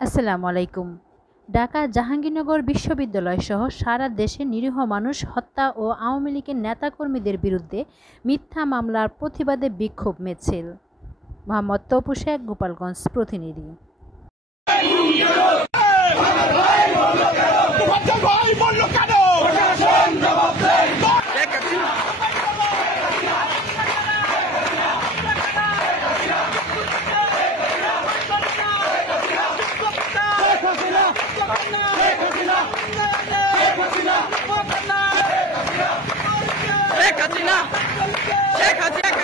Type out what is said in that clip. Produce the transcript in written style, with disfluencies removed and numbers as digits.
আসসালামু আলাইকুম। ঢাকা জাহাঙ্গীরনগর বিশ্ববিদ্যালয় সহ সারা দেশে নিরীহ মানুষ হত্যা ও আওয়ামী লীগের নেতাকর্মীদের বিরুদ্ধে মিথ্যা মামলার প্রতিবাদে বিক্ষোভ মিছিল। মোহাম্মদ তপু শেখ, গোপালগঞ্জ প্রতিনিধি। শেখ হাসিনা